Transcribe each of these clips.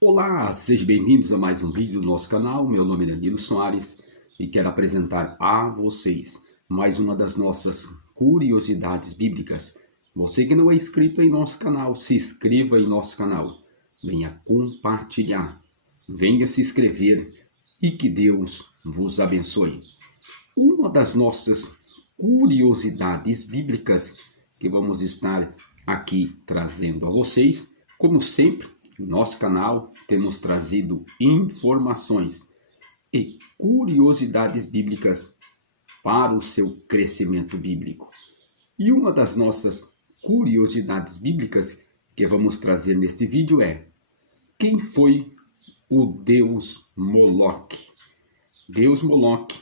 Olá, sejam bem-vindos a mais um vídeo do nosso canal. Meu nome é Danilo Soares e quero apresentar a vocês mais uma das nossas curiosidades bíblicas. Você que não é inscrito em nosso canal, se inscreva em nosso canal. Venha compartilhar, venha se inscrever e que Deus vos abençoe. Uma das nossas curiosidades bíblicas que vamos estar aqui trazendo a vocês, como sempre, no nosso canal temos trazido informações e curiosidades bíblicas para o seu crescimento bíblico. E uma das nossas curiosidades bíblicas que vamos trazer neste vídeo é: quem foi o deus Moloque? Deus Moloque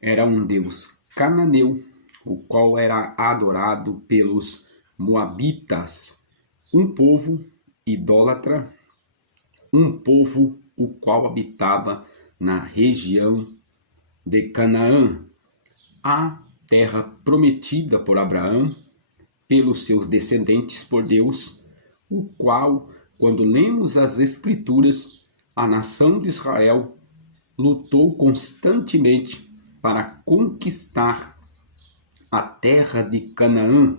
era um deus cananeu, o qual era adorado pelos moabitas, um povo idólatra, um povo o qual habitava na região de Canaã, a terra prometida por Abraão, pelos seus descendentes por Deus, o qual, quando lemos as Escrituras, a nação de Israel lutou constantemente para conquistar a terra de Canaã.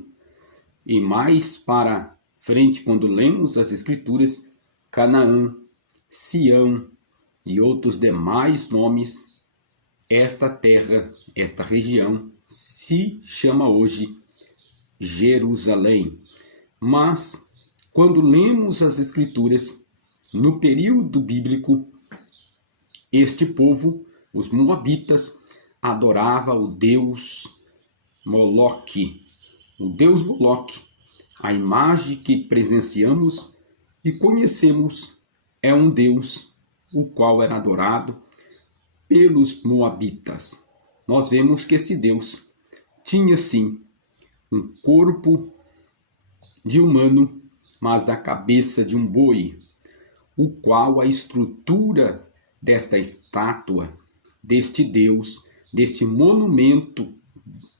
E mais para frente, quando lemos as Escrituras, Canaã, Sião e outros demais nomes, esta terra, esta região, se chama hoje Jerusalém. Mas, quando lemos as Escrituras, no período bíblico, este povo, os moabitas, adorava o deus Moloque. O deus Moloque, a imagem que presenciamos e conhecemos, é um deus o qual era adorado pelos moabitas. Nós vemos que esse deus tinha sim um corpo de humano, mas a cabeça de um boi, o qual a estrutura desta estátua, deste deus, deste monumento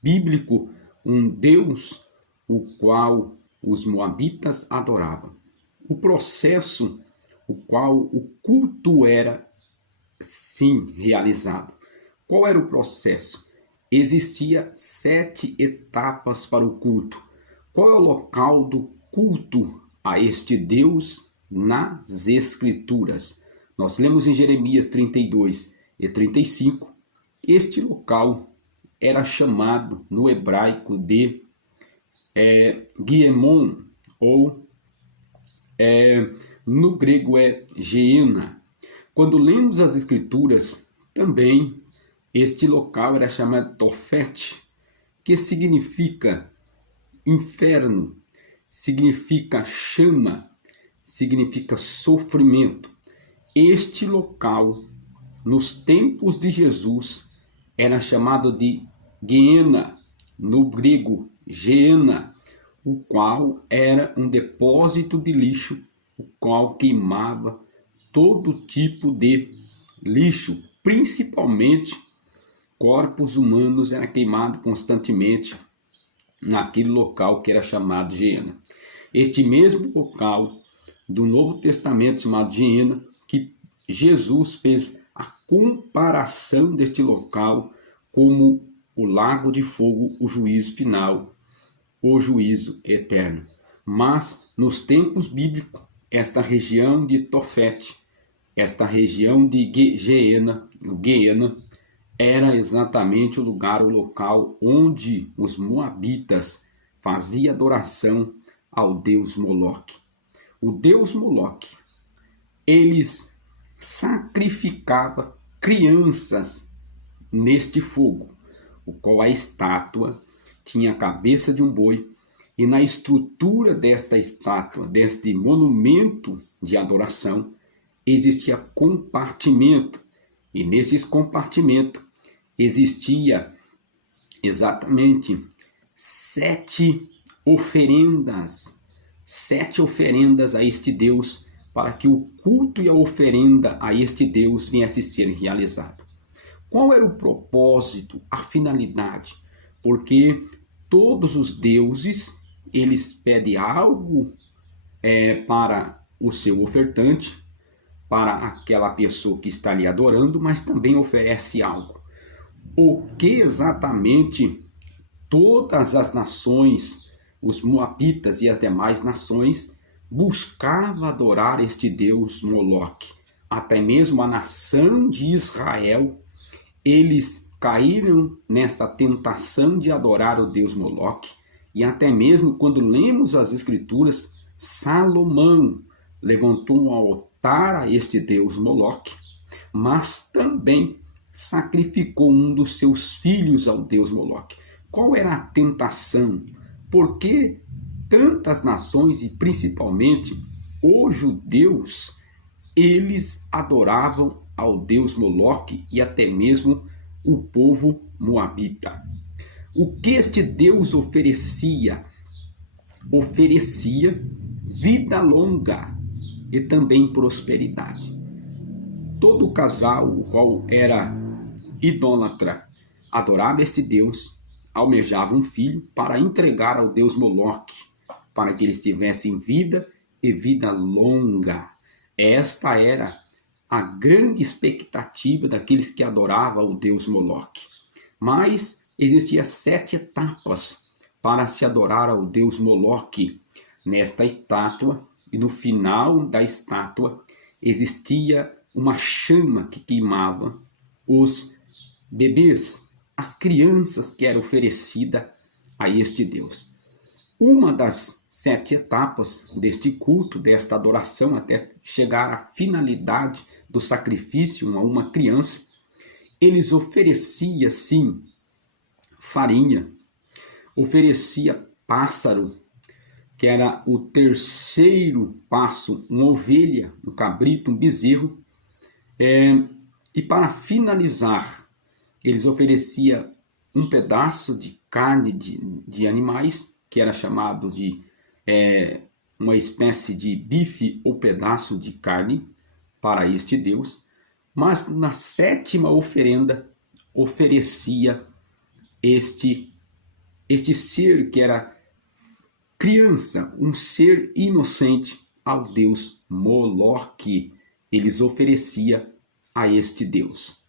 bíblico, um deus o qual os moabitas adoravam. O processo o qual o culto era sim realizado. Qual era o processo? Existia 7 etapas para o culto. Qual é o local do culto a este Deus nas Escrituras? Nós lemos em Jeremias 32 e 35, este local era chamado no hebraico de Giemon, ou no grego é Geena. Quando lemos as Escrituras, também este local era chamado Tofete, que significa inferno, significa chama, significa sofrimento. Este local, nos tempos de Jesus, era chamado de Geena, no grego Geena, o qual era um depósito de lixo, o qual queimava todo tipo de lixo, principalmente corpos humanos, era queimado constantemente naquele local que era chamado Geena. Este mesmo local do Novo Testamento chamado Geena, que Jesus fez a comparação deste local como o lago de fogo, o juízo final, o juízo eterno. Mas nos tempos bíblicos, esta região de Tofete, esta região de Geena, era exatamente o lugar, o local onde os moabitas faziam adoração ao deus Moloque. O deus Moloque, eles sacrificavam crianças neste fogo, o qual a estátua tinha a cabeça de um boi, e na estrutura desta estátua, deste monumento de adoração, existia compartimento, e nesses compartimentos existia exatamente 7 oferendas, 7 oferendas a este Deus, para que o culto e a oferenda a este Deus viesse a ser realizado. Qual era o propósito, a finalidade? Porque todos os deuses, eles pedem algo para o seu ofertante, para aquela pessoa que está lhe adorando, mas também oferece algo. O que exatamente todas as nações, os moabitas e as demais nações, buscavam adorar este deus Moloque. Até mesmo a nação de Israel, eles caíram nessa tentação de adorar o deus Moloque. E até mesmo quando lemos as escrituras, Salomão levantou um altar a este deus Moloque, mas também sacrificou um dos seus filhos ao deus Moloque. Qual era a tentação? Por que tantas nações, e principalmente os judeus, eles adoravam ao deus Moloque e até mesmo o povo moabita? O que este deus oferecia? Oferecia vida longa e também prosperidade. Todo casal, o qual era idólatra, adorava este deus, almejava um filho para entregar ao deus Moloque, para que eles tivessem vida e vida longa. Esta era a grande expectativa daqueles que adoravam o deus Moloque. Mas existiam 7 etapas para se adorar ao deus Moloque. Nesta estátua, e no final da estátua, existia uma chama que queimava os bebês, as crianças que era oferecida a este Deus. Uma das 7 etapas deste culto, desta adoração, até chegar à finalidade do sacrifício a uma criança, eles ofereciam sim farinha, oferecia pássaro, que era o terceiro passo, uma ovelha, um cabrito, um bezerro, e para finalizar, eles ofereciam um pedaço de carne de animais, que era chamado de uma espécie de bife ou pedaço de carne para este Deus. Mas na 7ª oferenda, oferecia este ser que era criança, um ser inocente ao Deus Moloque. Eles ofereciam a este Deus.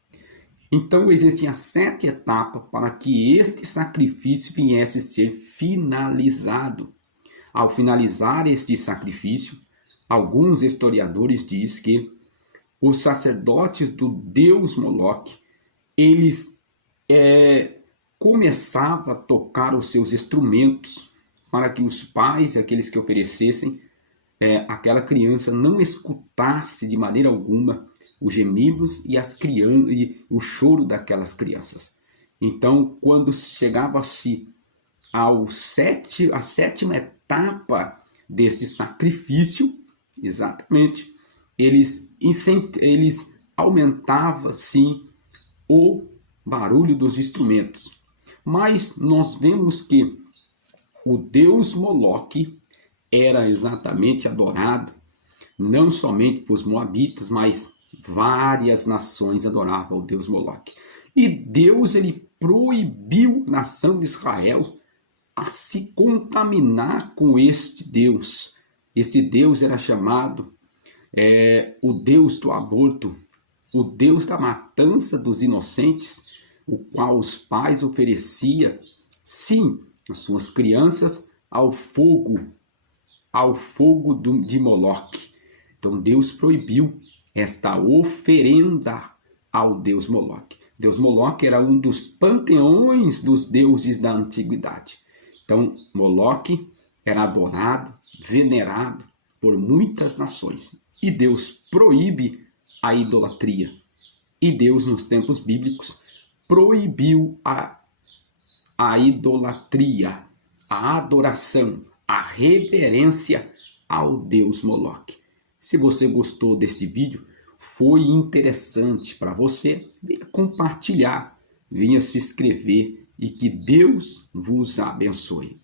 Então existem as 7 etapas para que este sacrifício viesse a ser finalizado. Ao finalizar este sacrifício, alguns historiadores dizem que os sacerdotes do deus Moloque, eles começavam a tocar os seus instrumentos para que os pais, aqueles que oferecessem, aquela criança não escutasse de maneira alguma os gemidos e o choro daquelas crianças. Então, quando chegava-se a 7ª etapa deste sacrifício, exatamente, eles aumentavam sim o barulho dos instrumentos. Mas nós vemos que o deus Moloque era exatamente adorado, não somente por os moabitas, mas várias nações adoravam o deus Moloque. E Deus ele proibiu a nação de Israel a se contaminar com este Deus. Esse Deus era chamado o Deus do aborto, o Deus da matança dos inocentes, o qual os pais ofereciam, sim, as suas crianças ao fogo de Moloque. Então Deus proibiu esta oferenda ao deus Moloque. Deus Moloque era um dos panteões dos deuses da antiguidade. Então Moloque era adorado, venerado por muitas nações. E Deus proíbe a idolatria. E Deus, nos tempos bíblicos, proibiu a idolatria, a adoração, a reverência ao deus Moloque. Se você gostou deste vídeo, foi interessante para você, venha compartilhar, venha se inscrever e que Deus vos abençoe.